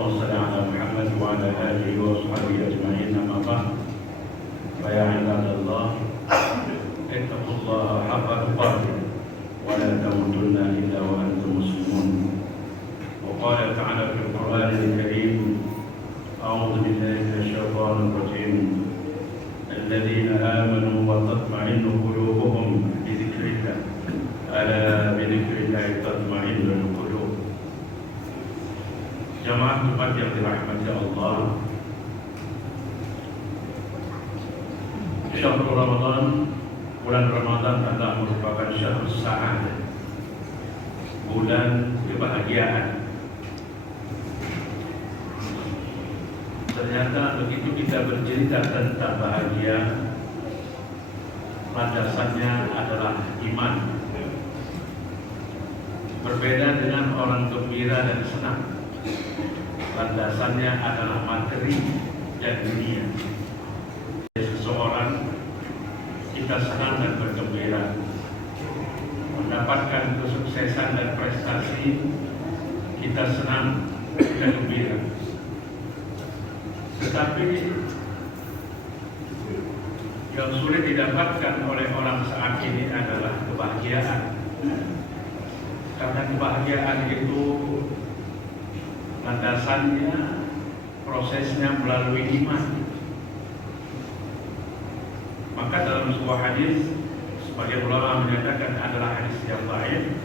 اللهم صل على محمد وعلى آله وصحبه أجمعين. أما بعد فيا عباد الله اتقوا الله حق تقاته ولا تموتن إلا وأنتم مسلمون. وقال تعالى في القرآن الكريم: أعوذ بالله من الشيطان الرجيم. الذين آمنوا وتطمئن قلوبهم بذكر الله ألا بذكر الله تطمئن القلوب. Jamaah Jumat yang dirahmati Allah, Syahrul Ramadan, bulan Ramadan adalah merupakan syahrul sa'adah, bulan kebahagiaan. Ternyata begitu kita bercerita tentang bahagia, landasannya adalah iman. Berbeda dengan orang gembira dan senang, landasannya adalah materi dan dunia. Seseorang kita senang dan bergembira, mendapatkan kesuksesan dan prestasi, kita senang dan gembira. Tetapi yang sulit didapatkan oleh orang saat ini adalah kebahagiaan. Karena kebahagiaan itu landasannya, prosesnya melalui iman. Maka dalam sebuah hadis, sebagai ulama menyatakan adalah hadis yang baik,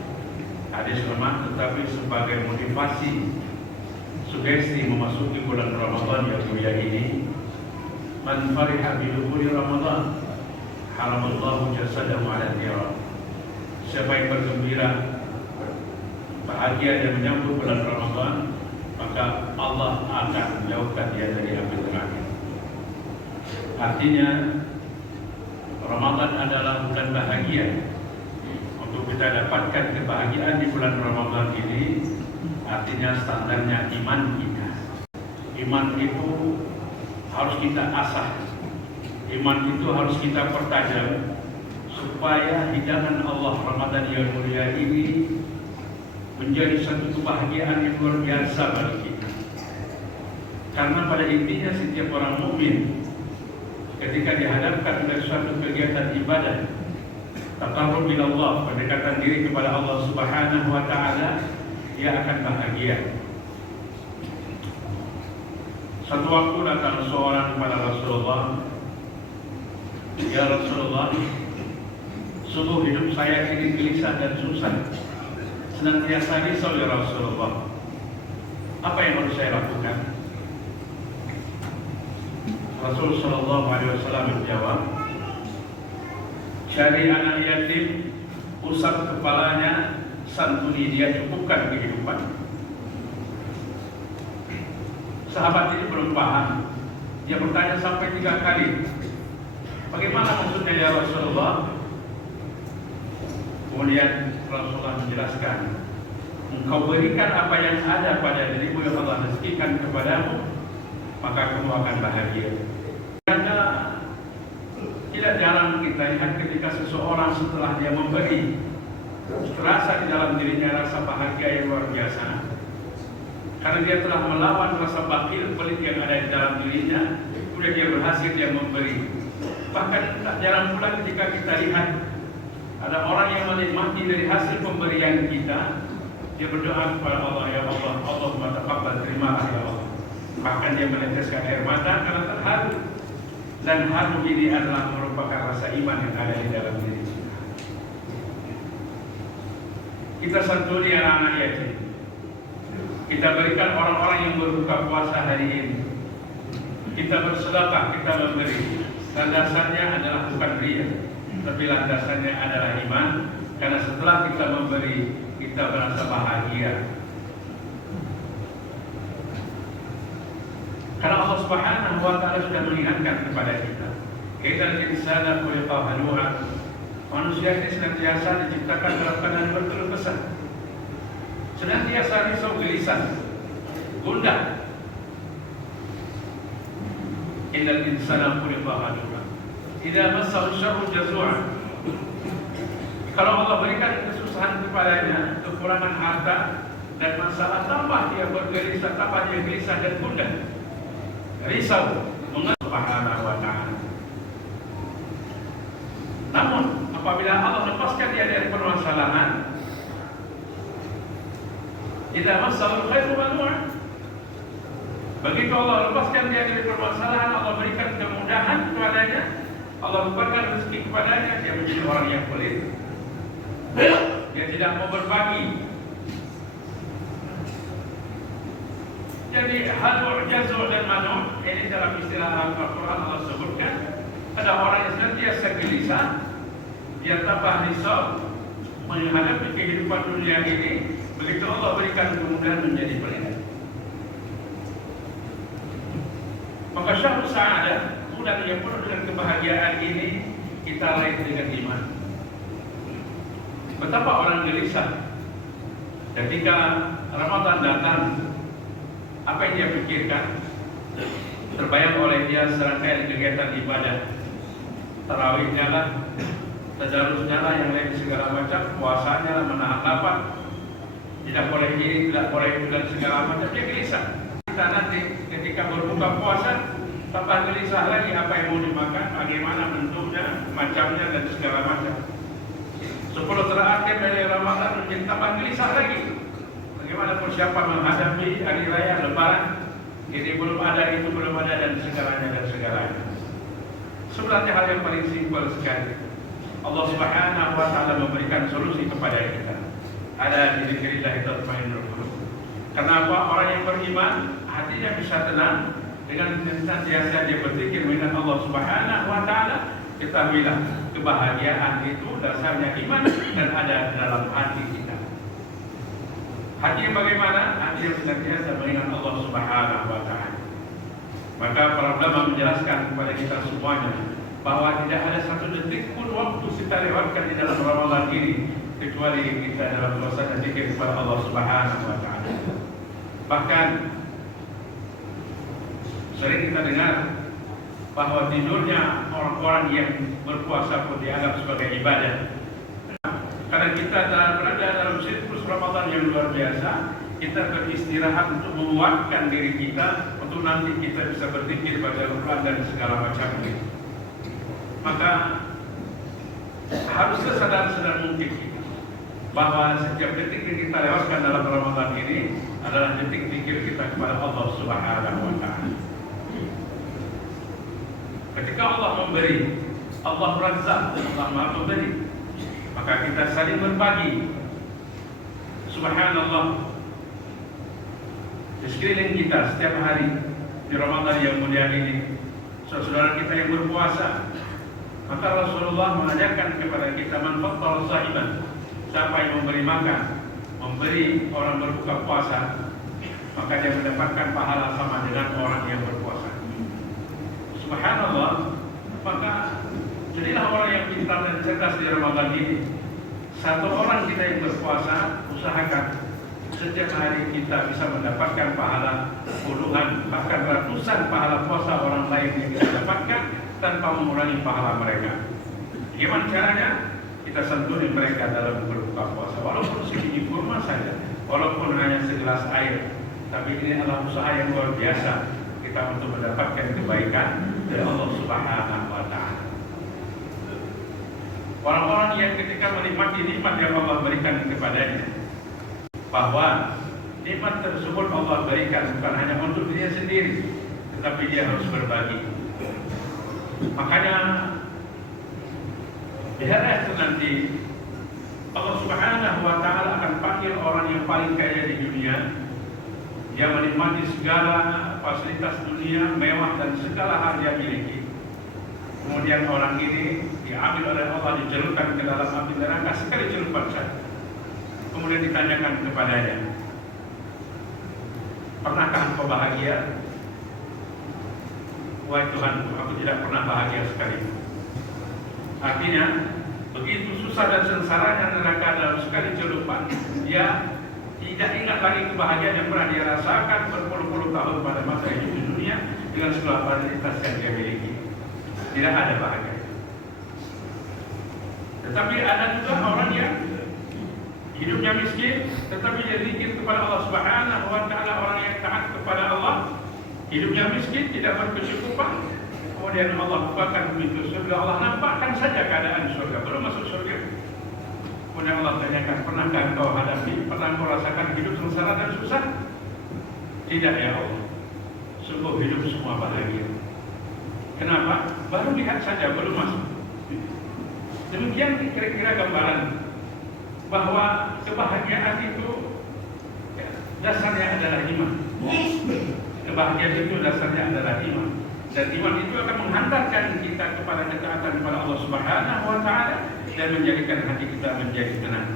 hadis lemah, tetapi sebagai motivasi, sugesti memasuki bulan Ramadan yang mulia ini, man fariha bi dukhuli Ramadan haramallahu jasadahu 'ala an-nar. Siapa yang bergembira, bahagia dan menyambut bulan Ramadan, maka Allah akan menjauhkan dia dari api neraka. Artinya Ramadan adalah bulan bahagia. Untuk kita dapatkan kebahagiaan di bulan Ramadan ini, artinya standarnya iman kita. Iman itu harus kita asah. Iman itu harus kita pertajam supaya hidangan Allah Ramadan yang mulia ini menjadi satu kebahagiaan yang luar biasa bagi kita. Karena pada intinya setiap orang mukmin ketika dihadapkan oleh suatu kegiatan ibadah, taqarrub ila Allah, pendekatan diri kepada Allah Subhanahu wa taala, dia akan bahagia. Satu waktu datang seorang kepada Rasulullah, "Ya Rasulullah, sungguh hidup saya ini gelisah dan susah, senantiasa risau ya Rasulullah. Apa yang harus saya lakukan?" Rasul sallallahu alaihi wasallam menjawab, "Cari anak yatim, usap kepalanya, santuni dia, cukupkan kehidupan." Sahabat ini belum paham. Dia bertanya sampai 3 kali, "Bagaimana maksudnya ya Rasulullah?" Kemudian Rasulullah menjelaskan, "Engkau berikan apa yang ada pada dirimu yang Allah rezekikan kepadamu, maka kamu akan bahagia." Karena tidak jarang kita lihat ketika seseorang setelah dia memberi, terasa di dalam dirinya rasa bahagia yang luar biasa. Karena dia telah melawan rasa bakhil, pelit yang ada di dalam dirinya, kemudian dia berhasil, dia memberi. Bahkan tak jarang pula ketika kita lihat ada orang yang menikmati dari hasil pemberian kita, dia berdoa kepada Allah, "Ya Allah, Allahumma taqabbal, terimalah ya Allah." Bahkan dia meneteskan air mata karena terharu. Dan haru ini adalah merupakan rasa iman yang ada di dalam diri kita. Kita santuni anak-anak yatim. Kita berikan orang-orang yang berbuka puasa hari ini. Kita bersedekah, kita memberi. Landasannya adalah bukan riya, tapi landasannya adalah iman. Karena setelah kita memberi, kita merasa bahagia. Karena Allah Subhanahu wa taala sudah mengingatkan kepada kita, "Innal insana khuliqa halu'a." Manusia ini senantiasa diciptakan dalam keadaan berkeluh kesah, senantiasa risau, gelisah, gundah. Innal insana khuliqa halu'a idza massahu syarru jazu'a. Kalau Allah berikan kesusahan kepadanya, kekurangan harta, dan masalah tambah dia bergelisah, tambah dia gelisah dan gundah, risau, mengenal Subhanahu wa ta'ala. Namun apabila Allah lepaskan dia dari permasalahan, idza massal khairu manu'a, begitu Allah lepaskan dia dari permasalahan, Allah berikan kemudahan kepadanya, Allah berikan rezeki kepadanya, dia menjadi orang yang pelit, dia tidak mau berbagi. Jadi halul jazul dan manu ini dalam istilah Al-Quran Allah sebutkan ada orang yang senantiasa gelisah, dia tambah risau menghadapi kehidupan dunia ini. Begitu Allah berikan kemudahan menjadi pelit. Maka syahru sa'adah, bulan yang penuh dengan kebahagiaan ini kita raih dengan iman. Betapa orang gelisah ketika Ramadan datang, apa yang dia pikirkan? Terbayang oleh dia serangkaian kegiatan ibadah, tarawihnya lah, tadarusnya lah, yang lain segala macam, puasanya lah, menahan lapar, tidak boleh ini, tidak boleh itu dan segala macam. Dia gelisah. Kita nanti ketika berbuka puasa tambah gelisah lagi, apa yang mau dimakan, bagaimana bentuknya, macamnya dan segala macam. 10 terakhir dari Ramadan menjadi tambah gelisah lagi. Bagaimana persiapan menghadapi hari raya Lebaran? Ini belum ada, itu belum ada, dan segalanya. Sebenarnya hal yang paling simpel sekali. Allah Subhanahu wa ta'ala memberikan solusi kepada kita. Ada di dzikrillah tatmainnul qulub. Kenapa orang yang beriman hatinya bisa tenang dengan senantiasa dia berzikir mengingat Allah Subhanahu wa ta'ala? Ketahuilah, kebahagiaan itu dasarnya iman dan ada dalam hati kita. Hati yang bagaimana? Hati yang senantiasa mengingat Allah Subhanahu wa ta'ala. Maka para ulama menjelaskan kepada kita semuanya bahwa tidak ada satu detik pun waktu kita lewatkan di dalam Ramadan ini kecuali kita dalam suasana zikir kepada Allah Subhanahu wa ta'ala. Bahkan sering kita dengar bahwa tidurnya orang-orang yang berpuasa pun dianggap sebagai ibadah. Karena kita berada dalam siklus Ramadan yang luar biasa, kita beristirahat untuk menguatkan diri kita untuk nanti kita bisa berzikir pada Al-Quran dan segala macamnya. Maka harus sesadar mungkin kita bahwa setiap detik yang kita lewatkan dalam Ramadan ini adalah detik zikir kita kepada Allah Subhanahu wa ta'ala. Ketika Allah memberi, Allah Razzaq, Allah Maha Pemberi, maka kita saling berbagi. Subhanallah, di sekeliling kita setiap hari di Ramadan yang mulia ini, saudara kita yang berpuasa, maka Rasulullah mengajarkan kepada kita, man fattara sha'iban, siapa yang memberi makan, memberi orang berbuka puasa, maka dia mendapatkan pahala sama dengan orang yang berpuasa. Subhanallah, maka jadilah orang yang pintar dan cerdas di Ramadan ini. Satu orang kita yang berpuasa, usahakan setiap hari kita bisa mendapatkan pahala puluhan, bahkan ratusan pahala puasa orang lain yang kita dapatkan tanpa mengurangi pahala mereka. Gimana caranya? Kita santuni mereka dalam berbuka puasa, walaupun sedikit kurma saja, walaupun hanya segelas air, tapi ini adalah usaha yang luar biasa kita untuk mendapatkan kebaikan dari Allah Subhanahu wa ta'ala. Orang-orang yang ketika menikmati nikmat yang Allah berikan kepadanya, bahwa nikmat tersebut Allah berikan bukan hanya untuk dirinya sendiri, tetapi dia harus berbagi. Makanya di hari itu nanti Allah Subhanahu wa ta'ala akan panggil orang yang paling kaya di dunia. Dia menikmati segala fasilitas dunia, mewah dan segala hal yang miliki. Kemudian orang ini diambil oleh Allah, dicelupkan ke dalam api neraka sekali celupan saja. Kemudian ditanyakan kepadanya, pernahkah engkau bahagia? Wahai Tuhanku, aku tidak pernah bahagia sekali. Artinya, begitu susah dan sengsaranya neraka dalam sekali celupan, dia tidak ingat lagi kebahagiaan yang pernah dia rasakan berpuluh-puluh tahun pada masa hidup di dunia dengan segala fasilitas yang dia miliki. Tidak ada bahagia. Tetapi ada juga orang yang hidupnya miskin, tetapi dia zikir kepada Allah Subhanahu wa Ta'ala, orang yang taat kepada Allah. Hidupnya miskin, tidak berkecukupan, kemudian Allah bukakan pintu surga, Allah nampakkan saja keadaan surga, belum masuk surga. Kemudian Allah tanyakan, pernahkah kau hadapi, pernah kau rasakan hidup sengsara dan susah? Tidak ya Allah, sungguh hidup semua bahagia. Kenapa? Baru lihat saja, belum masuk. Demikian kira-kira gambaran bahwa kebahagiaan itu dasarnya adalah iman. Kebahagiaan itu dasarnya adalah iman. Dan iman itu akan menghantarkan kita kepada ketaatan kepada Allah Subhanahu wa Ta'ala dan menjadikan hati kita menjadi tenang.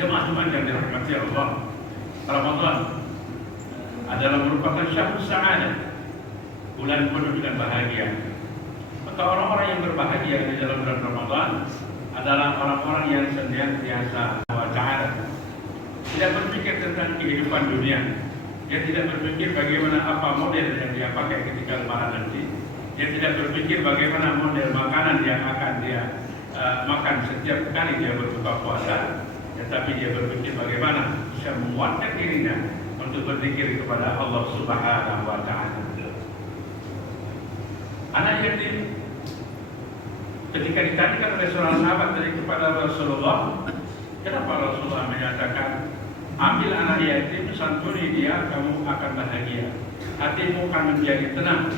Jemaah yang dirahmati Allah, Ramadan adalah merupakan syahrul sa'adah, bulan penuh dengan bahagia. Maka orang-orang yang berbahagia di dalam bulan Ramadan adalah orang-orang yang senantiasa wa ta'ala tidak berpikir tentang kehidupan dunia. Dia tidak berpikir bagaimana apa model yang dia pakai ketika lebaran nanti. Dia tidak berpikir bagaimana model makanan yang akan dia makan setiap kali dia berbuka puasa. Tetapi dia berpikir bagaimana bisa menguatkan dirinya untuk berzikir kepada Allah Subhanahu wa Ta'ala. Anak yatim, ketika ditanyakan oleh seorang sahabat tadi kepada Rasulullah, kenapa Rasulullah menyatakan, ambil anak yatim, santuni dia, kamu akan bahagia, hatimu akan menjadi tenang.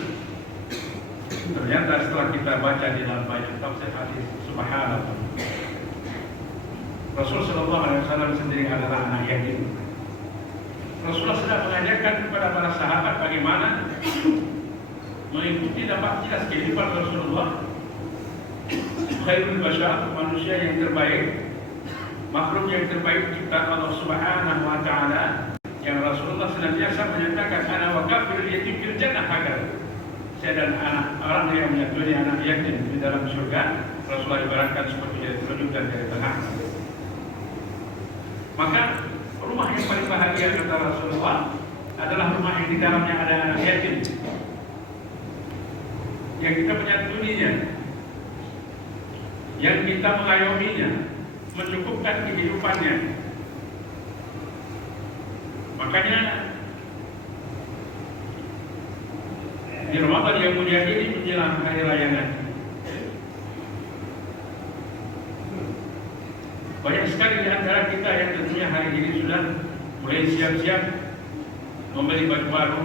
Ternyata setelah kita baca di dalam banyak tafsir hadis, subhanallah, Rasul Sallallahu Alaihi Wasallam sendiri adalah anak yatim. Rasulullah sedang mengajarkan kepada para sahabat bagaimana mengikuti dampak jelas kehidupan Rasulullah. Khairul bashar, manusia yang terbaik, makhluk yang terbaik ciptaan Allah Subhanahu wa Ta'ala, yang Rasulullah senantiasa menyatakan, ana wa kafirul yatim fil jannah hakar. Saya dan anak orang yang menyatuni anak yatim di dalam surga, Rasulullah ibaratkan seperti dari telunjuk dan dari tengah. Maka rumah yang paling bahagia kata Rasulullah adalah rumah yang di dalamnya ada anak yatim, yang kita menyantuninya, yang kita mengayominya, mencukupkan kehidupannya. Makanya di Ramadan yang mulia ini menjelang hari raya nanti, banyak sekali di antara kita yang tentunya hari ini sudah mulai siap-siap membeli baju baru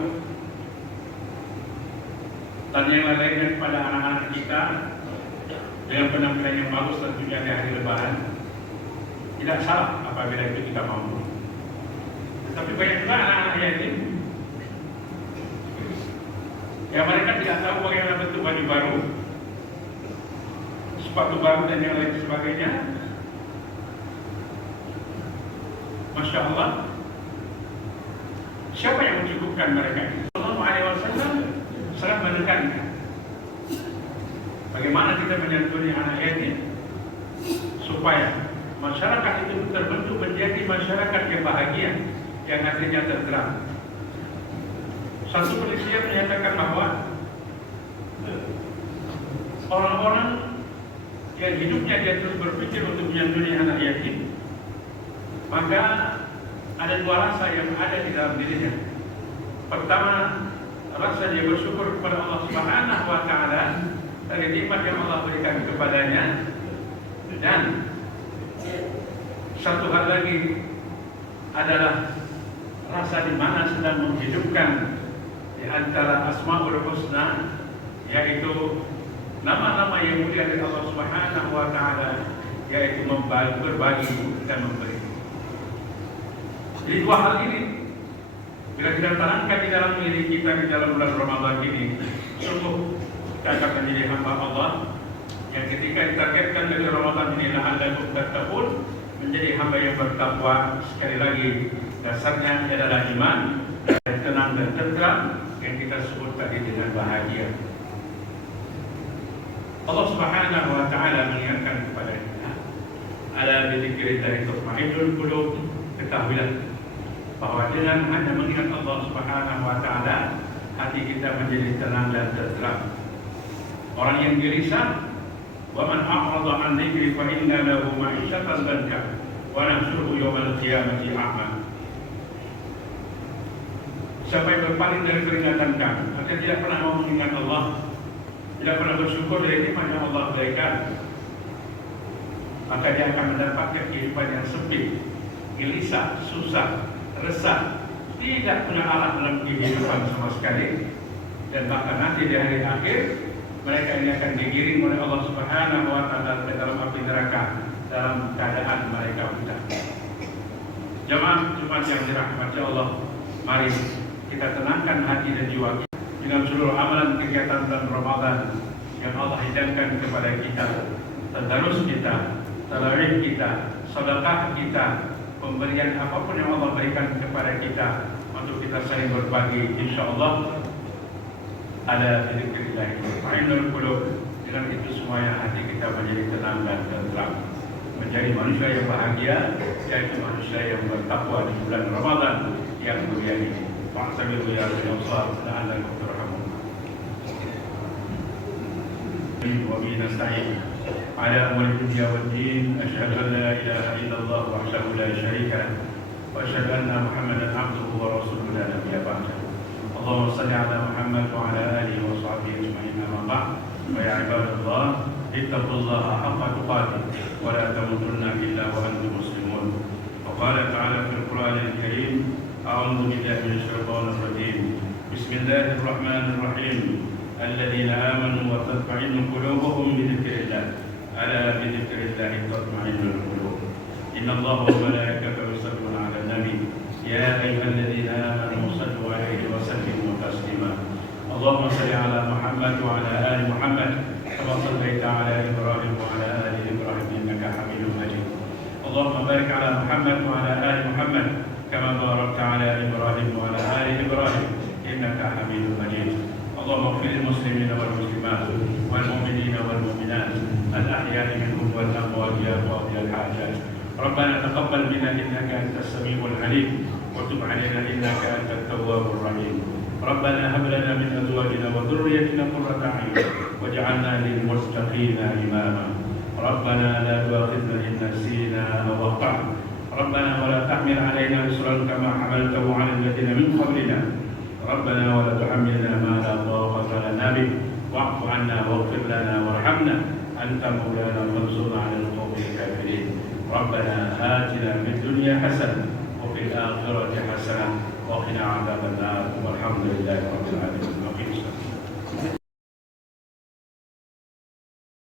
dan yang lainnya kepada anak-anak kita dengan penampilan yang bagus tentunya di hari Lebaran. Tidak salah apabila itu kita mampu. Tetapi banyak juga anak-anak yatim yang mereka tidak tahu bagaimana bentuk baju baru, sepatu baru dan yang lain sebagainya. Masya Allah, siapa yang mencukupkan mereka? Sallallahu Alaihi Wasallam sangat menekankan bagaimana kita menyantuni anak yatim supaya masyarakat itu terbentuk menjadi masyarakat yang bahagia, yang hatinya tenteram. Satu penelitian menyatakan bahwa orang-orang yang hidupnya dia terus berpikir untuk menyantuni anak yatim, maka ada dua rasa yang ada di dalam dirinya. Pertama, rasa dia bersyukur kepada Allah Subhanahu wa Ta'ala dari nikmat yang Allah berikan kepadanya, dan satu hal lagi adalah rasa di mana sedang menghidupkan di antara Asmaul Husna, yaitu nama-nama yang mulia dari Allah Subhanahu wa Ta'ala, yaitu berbagi dan memberi. Jadi dua hal ini bila kita tanamkan di dalam diri kita di dalam bulan Ramadan ini, sungguh kita akan menjadi hamba Allah yang ketika ditargetkan dari Ramadan ini la'allakum tattaqun, menjadi hamba yang bertakwa. Sekali lagi, dasarnya adalah iman dan tenang dan tentram yang kita sebut tadi dengan bahagia. Allah Subhanahu wa Ta'ala mengingatkan kepada kita, ala bidzikrillahi tatma'innul qulub. Ketahuilah bahwa dengan hanya mengingat Allah Subhanahu wa Ta'ala, hati kita menjadi tenang dan tentram. Orang yang gelisah, wa man a'rada 'an dzikri fa inna lahu ma'isyatan dhanka wa nahsyuruhu yaumal qiyamati a'ma. Siapa yang berpaling dari peringatan kami, maka tidak pernah mau mengingat Allah, tidak pernah bersyukur dari nikmat yang Allah berikan, maka dia akan mendapatkan kehidupan yang sempit, gelisah, susah, resah, tidak punya arah dalam kehidupan sama sekali, dan bahkan nanti di hari akhir mereka ini akan digiring oleh Allah Subhanahu wa Ta'ala ke dalam api neraka dalam keadaan mereka buta. Jemaah Jumat yang dirahmati Allah, mari kita tenangkan hati dan jiwa kita dengan seluruh amalan kegiatan bulan Ramadan yang Allah hidangkan kepada kita, tadarus kita, tarawih kita, sedekah kita, pemberian apapun yang Allah berikan kepada kita untuk kita saling berbagi. InsyaAllah ada dzikrillah ainul qulub. Dengan itu semuanya hati kita menjadi tenang dan tenteram, menjadi manusia yang bahagia, yaitu manusia yang bertakwa di bulan Ramadan yang mulia ini. Fa'tabiru ya ulil absar la'allakum turhamun. Wa bihi nasta'in ala umuri dunya wad din. Asyhadu an la ilaha illallah wahdahu la syarika lahu wa asyhadu anna Muhammadan abduhu wa rasuluhu la nabiyya ba'dahu. Allahumma shalli ala Muhammad wa ala alihi wa sahbihi ajma'in. Amma ba'd. Wa ya ibadallah, ittaqullaha haqqa tuqatih wa la tamutunna illa wa antum muslimun. Wa qala ta'ala fil Qur'anil Karim, a'udzu billahi minasy syaithanir rajim. Bismillahirrahmanirrahim. الذين آمنوا وتطمئن قلوبهم بذكر الله ألا بذكر الله تطمئن القلوب إن الله وملائكته يصلون على النبي يا أيها الذين آمنوا صلوا عليه وسلموا تسليما اللهم صل على محمد وعلى آل محمد كما صليت على إبراهيم وعلى آل إبراهيم إنك حميد مجيد اللهم بارك على محمد وعلى آل محمد كما باركت على إبراهيم وعلى آل إبراهيم إنك حميد مجيد اللهم اغفر للمسلمين والمسلمات والمؤمنين والمؤمنات الأحياء منهم والأموات يا قاضي الحاجات ربنا تقبل منا إنك أنت السميع العليم وتب علينا إنك أنت التواب الرحيم ربنا هب لنا من أزواجنا وذريتنا قرة أعين واجعلنا للمتقين إماما ربنا لا تؤاخذنا إن نسينا أو أخطأنا ربنا ولا تحمل علينا إصرا كما حملته على الذين من قبلنا ربنا ولا تحملنا ما لا طاقة لنا به واعف عنا واغفر لنا وارحمنا أنت مولانا فانصرنا على القوم الكافرين ربنا آتنا في الدنيا حسنة وفي الآخرة حسنة وقنا عذاب النار والحمد لله رب العالمين.